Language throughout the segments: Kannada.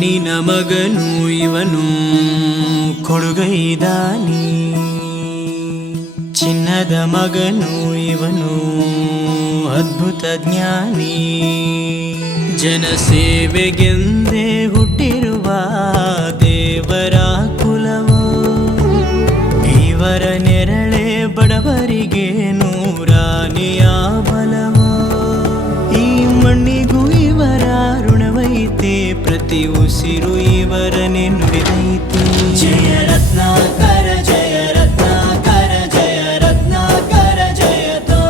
ಮಣ್ಣಿನ ಮಗನು ಇವನು ಕೊಡುಗೈದಾನಿ, ಚಿನ್ನದ ಮಗನು ಇವನು ಅದ್ಭುತ ಜ್ಞಾನಿ. ಜನಸೇವೆಗೆಂದೇ ಹುಟ್ಟಿರುವ ದೇವರ ಕುಲವೋ, ಇವರ ನೆರಳೆ ಬಡವರಿಗೆ ನೂರಾನೆಯ ಬಲವೋ. ಈ ಮಣ್ಣಿಗೂ ಇವರ ಋಣವೈತೆ, ಪ್ರತಿ ಉಸಿರು ಇವರನೆ ನುಡಿದೈತೆ. ಜಯ ರತ್ನಾಕರ ಜಯ ರತ್ನಾಕರ ಜಯ ರತ್ನಾಕರ ಜಯತೋ,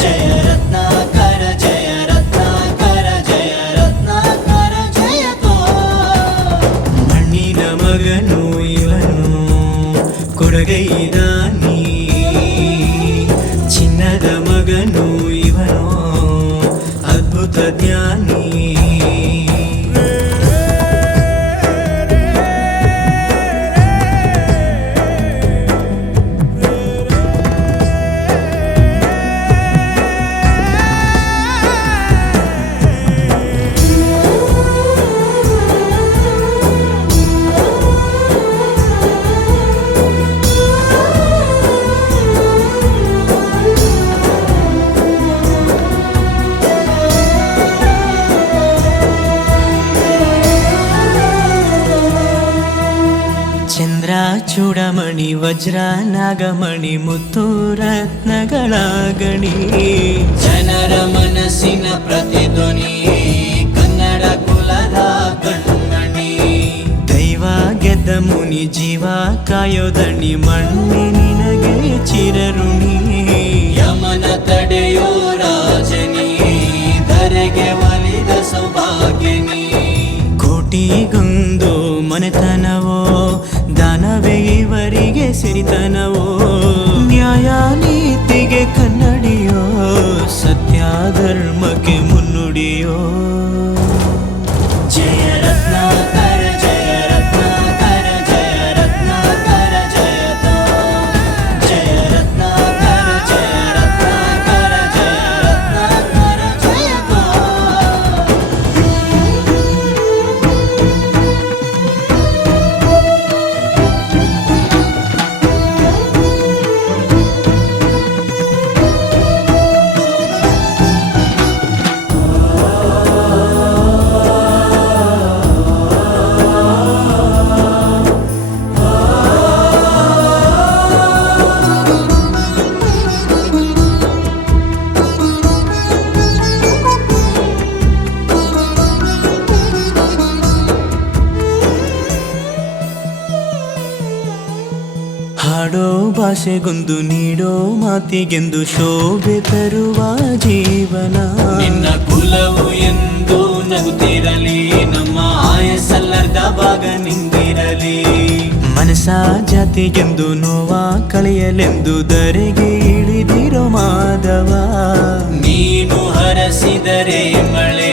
ಜಯ ರತ್ನಾಕರ ಜಯ ರತ್ನಾಕರ ಜಯ ರತ್ನಾಕರ ಜಯತೋ. ಮಣ್ಣಿನ ಮಗನು ಇವನು ಕೊಡುಗೈದಾನಿ, ಚಿನ್ನದ ಮಗನು ಇವನು ಅದ್ಭುತ ಜ್ಞಾನಿ. ಚಂದ್ರ ಚೂಡಮಣಿ ವಜ್ರ ನಾಗಮಣಿ ಮುತ್ತು ರತ್ನಗಳ ಗಣಿ, ಜನರ ಮನಸ್ಸಿನ ಪ್ರತಿಧ್ವನಿ ಕನ್ನಡ ಕುಲದ ಕಣ್ಮಣಿ. ದೈವ ಗೆದ್ದ ಮುನಿ ಜೀವ ಕಾಯೋದಣಿ, ಮಣ್ಣಿ ನಿನಗೆ ಚಿರಋಣಿ. ಯಮನ ತಡೆಯೋ ರಾಜನಿ, ಧರೆಗೆ ಒಲಿದ ಸೌಭಾಗ್ಯನಿ. ಕೋಟಿಗೊಂದು ಮನೆತನವೋ, ದಾನವೇ ಇವರಿಗೆ ಸಿರಿತನವೋ. ನ್ಯಾಯ ನೀತಿಗೆ ಕನ್ನಡಿಯೋ, ಸತ್ಯ ಧರ್ಮಕ್ಕೆ ಮುನ್ನುಡಿಯೋ. ಜಯ ರತ್ನಾಕರ ಜಯ ರತ್ನಾಕರ ಜಯ ರತ್ನಾಕರ ಜಯತೋ, ಜಯ ರತ್ನಾಕರ ಜಯ ರತ್ನಾಕರ ಜಯ ರತ್ನಾಕರ ಜಯತೋ. ಹಾಡೋ ಭಾಷೆಗೊಂದು ನೀಡೋ ಮಾತಿಗೆಂದು ಶೋಭೆ ತರುವ ಜೀವನ. ನಿನ್ನ ಕುಲವು ಎಂದು ನಗುತ್ತಿರಲಿ, ನಮ್ಮ ಆಯಸ್ಸಲ್ಲರ್ಧ ಭಾಗ ನಿಂದಿರಲಿ. ಮನಸ ಜಾತಿಗೆಂದು ನೋವ ಕಳೆಯಲೆಂದು ಧರೆಗೆ ಇಳಿದಿರೋ ಮಾಧವ. ನೀನು ಹರಸಿದರೆ ಮಳೆ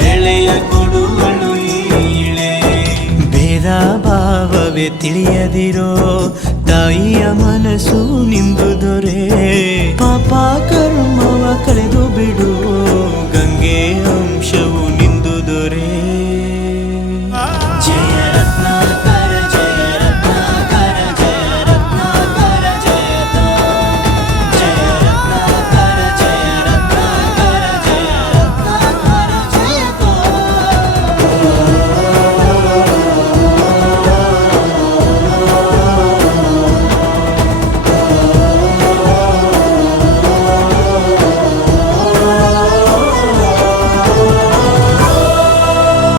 ಬೆಳೆಯ ಕೊಡುವಳು ಈಳೆ. ಭೇದ ಭಾವವೇ ತಿಳಿಯದಿರೋ ತಾಯಿಯ ಮನಸ್ಸು ನಿಂದು ದೊರೆ. ಪಾಪ ಕರ್ಮವ ಕಳೆದು ಬಿಡು,